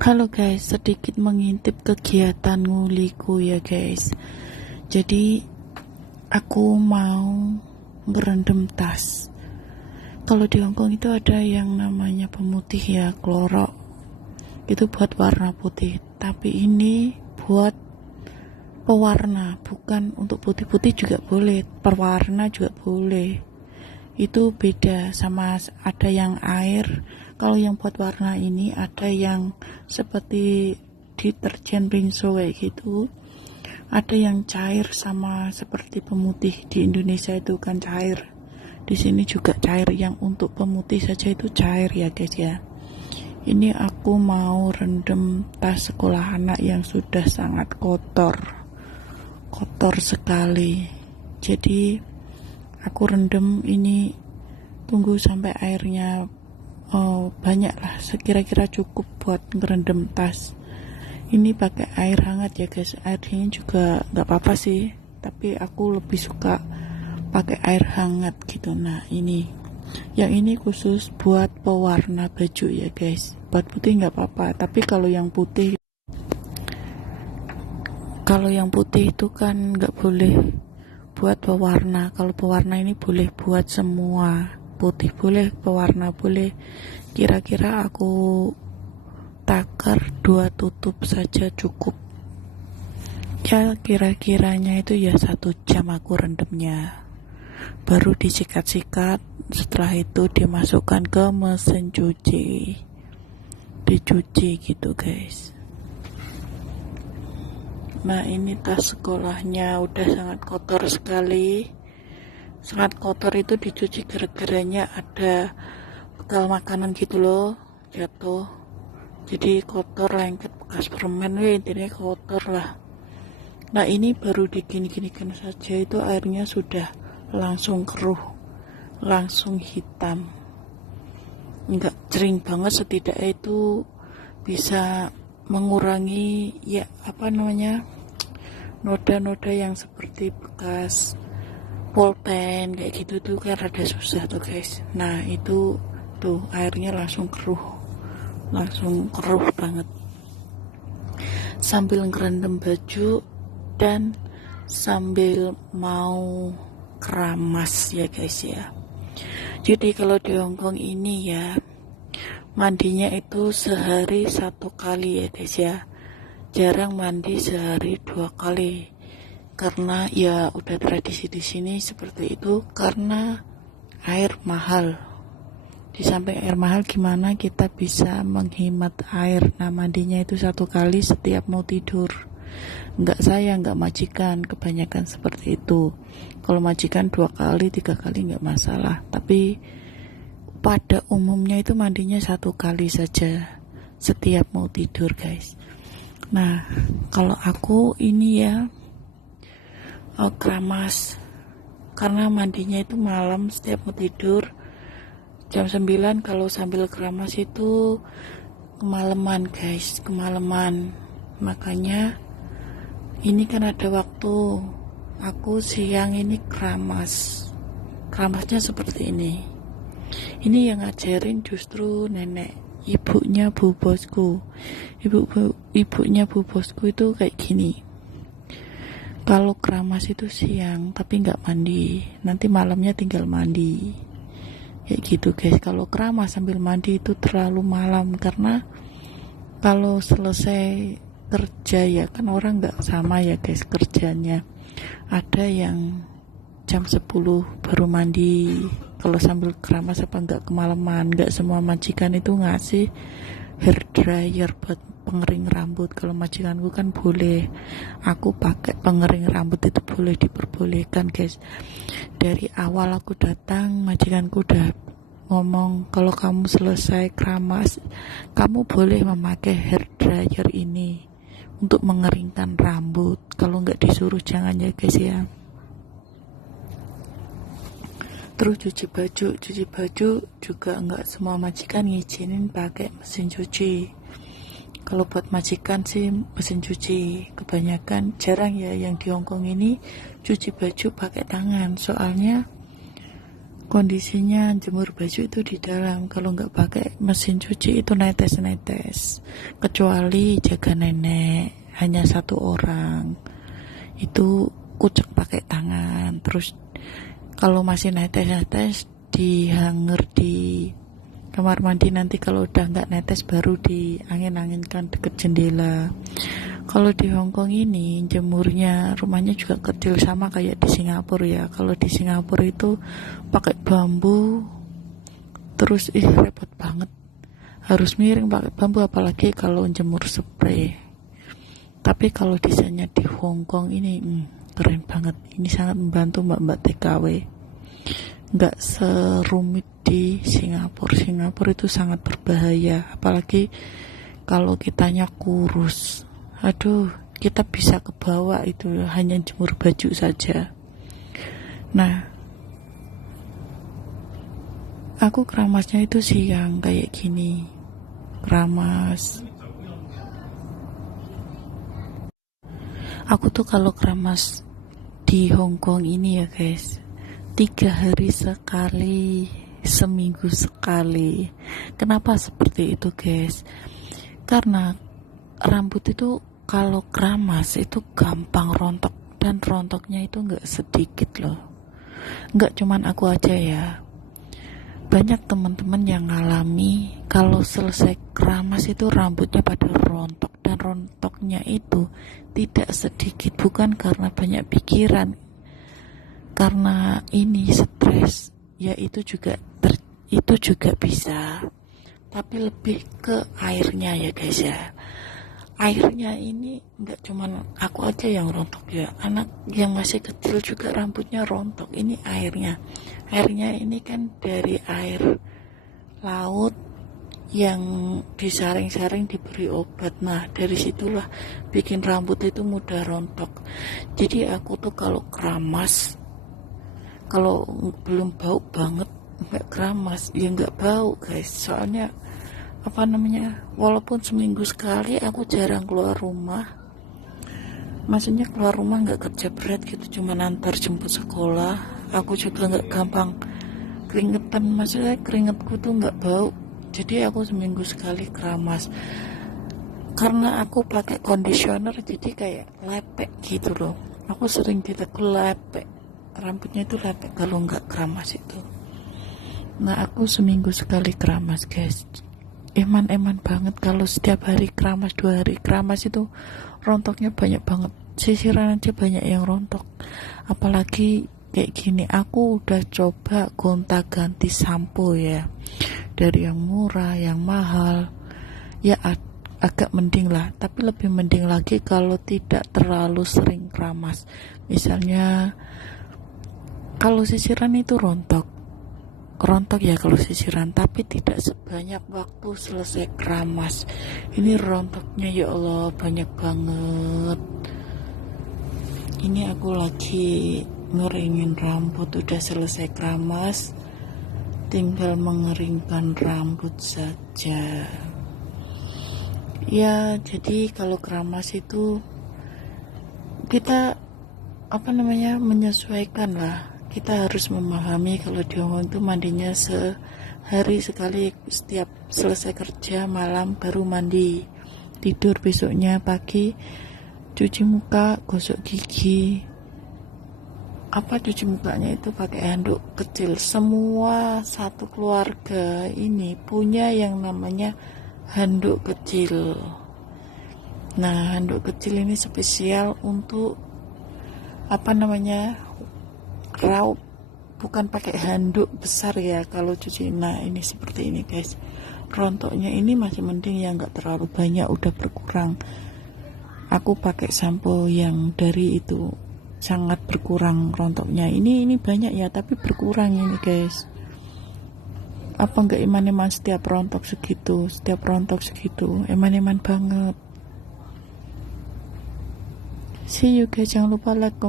Halo guys, sedikit mengintip kegiatan nguliku ya guys. Jadi aku mau ngerendam tas. Kalau di Hongkong itu ada yang namanya pemutih ya, klorok. Itu buat warna putih. Tapi ini buat pewarna, bukan untuk putih-putih juga boleh, pewarna juga boleh. Itu beda sama ada yang air. Kalau yang buat warna ini ada yang seperti deterjen rinso kayak gitu, ada yang cair sama seperti pemutih. Di Indonesia itu kan cair, di sini juga cair. Yang untuk pemutih saja itu cair ya guys ya. Ini aku mau rendam tas sekolah anak yang sudah sangat kotor sekali. Jadi aku rendam ini, tunggu sampai airnya banyak lah, sekira-kira cukup buat ngerendam tas. Ini pakai air hangat ya guys, air dingin juga nggak apa-apa sih, tapi aku lebih suka pakai air hangat gitu. Nah ini, yang ini khusus buat pewarna baju ya guys. Buat putih nggak apa-apa, tapi kalau yang putih itu kan nggak boleh buat pewarna. Kalau pewarna ini boleh buat semua, putih boleh, pewarna boleh. Kira-kira aku takar 2 tutup saja cukup ya, kira-kiranya itu ya 1 jam aku rendamnya, baru disikat-sikat. Setelah itu dimasukkan ke mesin cuci, dicuci gitu guys. Nah ini tas sekolahnya udah sangat kotor sekali. Sangat kotor itu dicuci gara-garanya ada bekal makanan gitu loh, jatuh. Jadi kotor, lengket, bekas permen, intinya kotor lah. Nah ini baru digini-ginikan saja, itu airnya sudah langsung keruh, langsung hitam. Enggak kering banget, setidaknya itu bisa mengurangi ya noda-noda yang seperti bekas pulpen kayak gitu tuh kan rada susah tuh guys. Nah itu tuh airnya langsung keruh banget. Sambil ngerendam baju dan sambil mau keramas ya guys ya. Jadi kalau di Hongkong ini ya, mandinya itu sehari 1 kali ya guys ya. Jarang mandi sehari 2 kali. Karena ya udah tradisi di sini seperti itu, karena air mahal. Di samping air mahal, gimana kita bisa menghemat air? Nah mandinya itu 1 kali setiap mau tidur. Enggak majikan, kebanyakan seperti itu. Kalau majikan 2 kali 3 kali enggak masalah, tapi pada umumnya itu mandinya 1 kali saja setiap mau tidur guys. Nah kalau aku ini ya keramas, karena mandinya itu malam setiap mau tidur jam 9. Kalau sambil keramas itu kemalaman guys, makanya ini kan ada waktu aku siang ini keramasnya seperti ini. Ini yang ngajarin justru nenek, ibunya bu bosku itu kayak gini. Kalau keramas itu siang tapi nggak mandi, nanti malamnya tinggal mandi kayak gitu guys. Kalau keramas sambil mandi itu terlalu malam, karena kalau selesai kerja ya kan orang nggak sama ya guys kerjanya. Ada yang jam 10 baru mandi. Kalau sambil keramas apa nggak kemalaman. Nggak semua majikan itu ngasih hair dryer buat pengering rambut. Kalau majikanku kan boleh, aku pakai pengering rambut, itu boleh, diperbolehkan guys. Dari awal aku datang, majikanku udah ngomong, kalau kamu selesai keramas, kamu boleh memakai hair dryer ini untuk mengeringkan rambut. Kalau nggak disuruh jangan ya guys ya. Terus cuci baju juga nggak semua majikan ngizinin pakai mesin cuci. Kalau buat majikan sih mesin cuci kebanyakan, jarang ya yang di Hongkong ini cuci baju pakai tangan. Soalnya kondisinya jemur baju itu di dalam, kalau nggak pakai mesin cuci itu netes-netes, kecuali jaga nenek hanya satu orang itu kucek pakai tangan. Terus kalau masih netes-netes dihanger di kamar mandi, nanti kalau udah nggak netes baru diangin-anginkan deket jendela. Kalau di Hongkong ini jemurnya rumahnya juga kecil, sama kayak di Singapura ya. Kalau di Singapura itu pakai bambu, terus repot banget, harus miring pakai bambu, apalagi kalau jemur spray. Tapi kalau desainnya di Hongkong ini keren banget. Ini sangat membantu mbak-mbak TKW, nggak serumit di Singapura. Singapura itu sangat berbahaya, apalagi kalau kitanya kurus. Aduh, kita bisa kebawa itu hanya jemur baju saja. Nah, aku keramasnya itu siang kayak gini, keramas. Aku tuh kalau keramas di Hongkong ini ya guys, 3 hari sekali, seminggu sekali. Kenapa seperti itu guys? Karena rambut itu kalau keramas itu gampang rontok, dan rontoknya itu nggak sedikit loh. Nggak cuman aku aja ya, banyak teman-teman yang ngalami kalau selesai keramas itu rambutnya pada rontok, dan rontoknya itu tidak sedikit, bukan karena banyak pikiran, karena ini stres ya, itu juga bisa, tapi lebih ke airnya ya guys ya. Airnya ini nggak cuman aku aja yang rontok ya, anak yang masih kecil juga rambutnya rontok. Ini airnya ini kan dari air laut yang disaring-saring diberi obat. Nah dari situlah bikin rambut itu mudah rontok. Jadi aku tuh kalau keramas, kalau belum bau banget nggak keramas ya nggak bau guys. Soalnya walaupun seminggu sekali aku jarang keluar rumah, maksudnya keluar rumah nggak kerja berat gitu, cuma antar jemput sekolah. Aku juga nggak gampang keringetan, maksudnya keringetku tuh nggak bau, jadi aku seminggu sekali keramas. Karena aku pakai conditioner jadi kayak lepek gitu loh, aku sering ditegur lepek, rambutnya itu lepek kalau nggak keramas itu. Nah aku seminggu sekali keramas guys. Eman banget kalau setiap hari keramas, 2 hari keramas itu rontoknya banyak banget. Sisiran aja banyak yang rontok, apalagi kayak gini. Aku udah coba gonta ganti sampo ya, dari yang murah, yang mahal ya, agak mending lah, tapi lebih mending lagi kalau tidak terlalu sering keramas. Misalnya kalau sisiran itu rontok ya kalau sisiran, tapi tidak sebanyak waktu selesai keramas. Ini rontoknya ya Allah banyak banget. Ini aku lagi ngeringin rambut, udah selesai keramas, tinggal mengeringkan rambut saja ya. Jadi kalau keramas itu kita menyesuaikan lah. Kita harus memahami kalau di Hongkong itu mandinya sehari sekali, setiap selesai kerja malam baru mandi, tidur besoknya pagi cuci muka, gosok gigi. Cuci mukanya itu pakai handuk kecil. Semua satu keluarga ini punya yang namanya handuk kecil. Nah handuk kecil ini spesial untuk raup, bukan pakai handuk besar ya kalau cuci. Nah ini seperti ini guys, rontoknya ini masih mending ya, nggak terlalu banyak, udah berkurang. Aku pakai sampo yang dari itu, sangat berkurang rontoknya. Ini banyak ya tapi berkurang ini guys. Nggak eman-eman setiap rontok segitu, eman-eman banget. See you guys, jangan lupa like, comment.